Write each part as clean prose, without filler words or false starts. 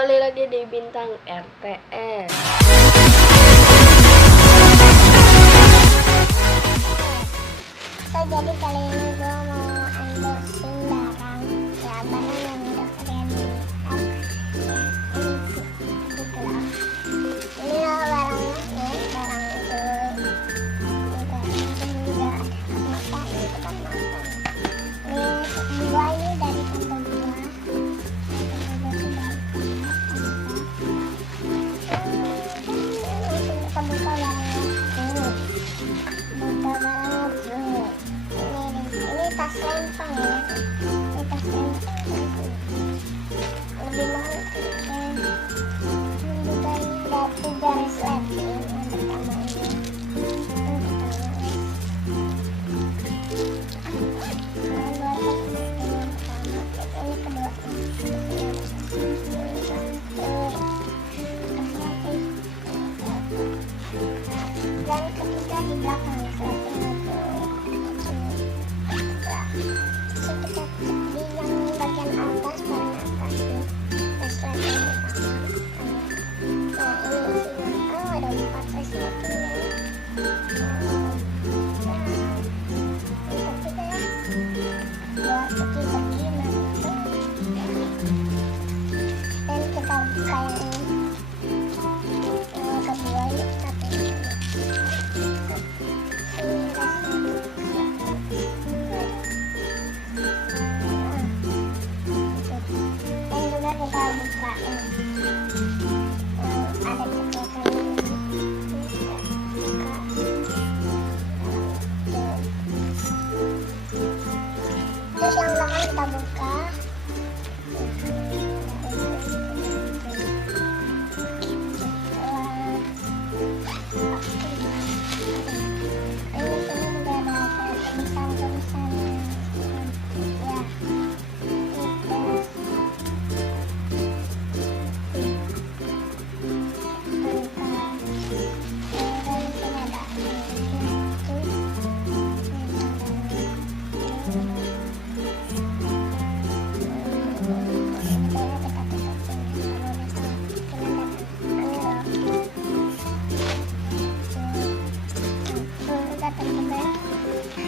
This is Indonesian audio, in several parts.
kembali lagi di Bintang RTS. Jadi kali ini gue mau unboxing barang ya, barang yang udah kalian lihat ya, ini gitu lah. Ini loh barangnya nih, barang itu juga ada mata, ini bukan mata. Ini dua, ini dari tante gua. Kita buka barangnya tuh, buka barangnya tuh. Ini tas lempang ya, ini tas lempang lebih mahal kan. Juga ini ada 3 resleting yang pertama ini. Ini kedua. Dan ketiga di belakang resleting itu. Kita di yang bagian atas, paling atas nih, resleting pertama. Nah ini isinya, ada 4 resleting ya. Mantap juga ya, buat pergi-pergi mantap. Dan kita buka yang kedua yuk, satu ini. Kita buka ada ceklatan ini, terus yang belakang kita buka. Ini sini juga ada tulisan-tulisan ya.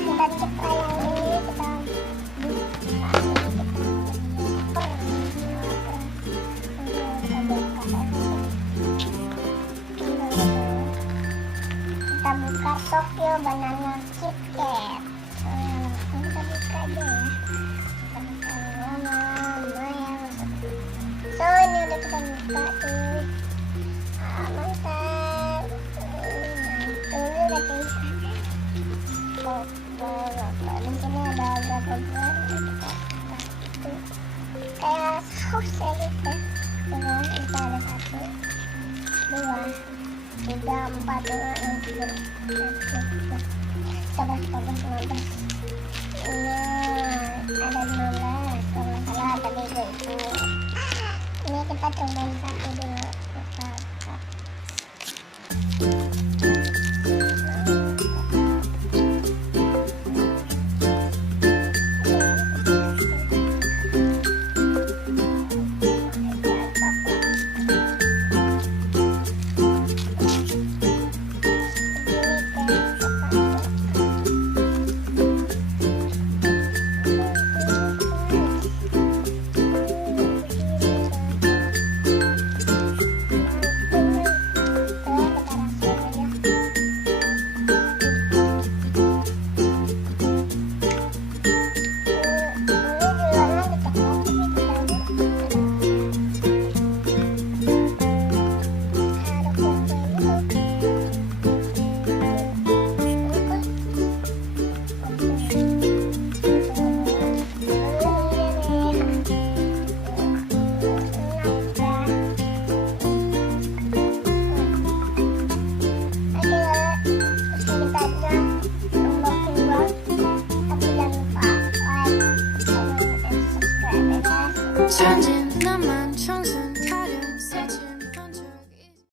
Kita cek yang ini, kita buka Tokyo Banana KitKat. Langsung kita buka aja ya. Kita buka lumayan. So ini udah kita buka tuh. Mantap. Ini udah tulisan. Di sini ada berapa bulan kayak saus ya gitu. Dengan kita ada 1, 2, 3, 4, 5, 6, 7, 8, 9, 10, 11, 12. Nah, ada 15 kalau nggak salah tadi gue itu. Ini kita cobain satu